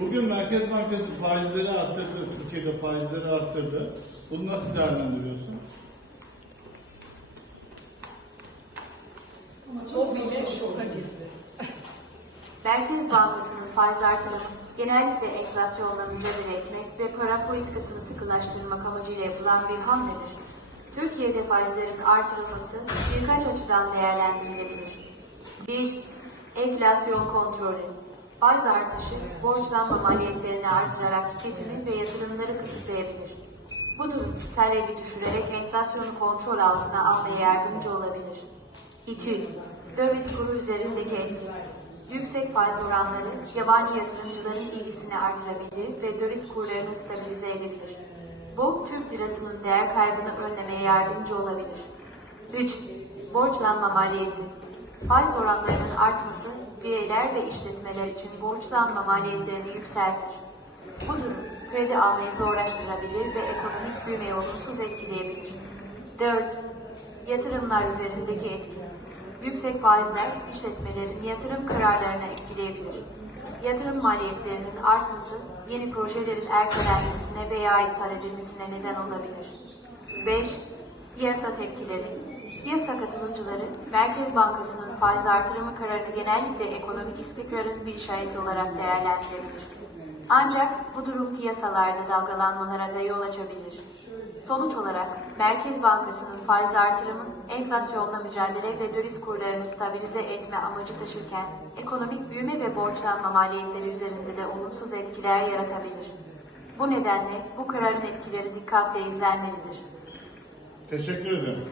Bugün Merkez Bankası faizleri arttırdı. Türkiye'de faizleri arttırdı. Bunu nasıl değerlendiriyorsun? O bile şoka girdi. Merkez Bankası'nın faiz artırımı genellikle enflasyonla mücadele etmek ve para politikasını sıkılaştırmak amacıyla yapılan bir hamledir. Türkiye'de faizlerin artırılması birkaç açıdan değerlendirilebilir. 1. Enflasyon kontrolü. Faiz artışı borçlanma maliyetlerini artırarak tüketimi ve yatırımları kısıtlayabilir. Bu durum talebi düşürerek enflasyonu kontrol altına almaya yardımcı olabilir. 2. Döviz kuru üzerindeki etki. Yüksek faiz oranları yabancı yatırımcıların ilgisini artırabilir ve döviz kurlarını stabilize edebilir. Bu, Türk lirasının değer kaybını önlemeye yardımcı olabilir. 3. Borçlanma maliyeti. Faiz oranlarının artması, bireyler ve işletmeler için borçlanma maliyetlerini yükseltir. Bu durum, kredi almayı zorlaştırabilir ve ekonomik büyümeyi olumsuz etkileyebilir. 4. Yatırımlar üzerindeki etki. Yüksek faizler işletmelerin yatırım kararlarına etkileyebilir. Yatırım maliyetlerinin artması yeni projelerin ertelenmesine veya iptal edilmesine neden olabilir. 5. Piyasa tepkileri. Piyasa katılımcıları, Merkez Bankası'nın faiz artırımı kararını genellikle ekonomik istikrarın bir işareti olarak değerlendirebilir. Ancak bu durum piyasalarda dalgalanmalara da yol açabilir. Sonuç olarak Merkez Bankası'nın faiz artırımı enflasyonla mücadele ve döviz kurlarını stabilize etme amacı taşırken ekonomik büyüme ve borçlanma maliyetleri üzerinde de olumsuz etkiler yaratabilir. Bu nedenle bu kararın etkileri dikkatle izlenmelidir. Teşekkür ederim.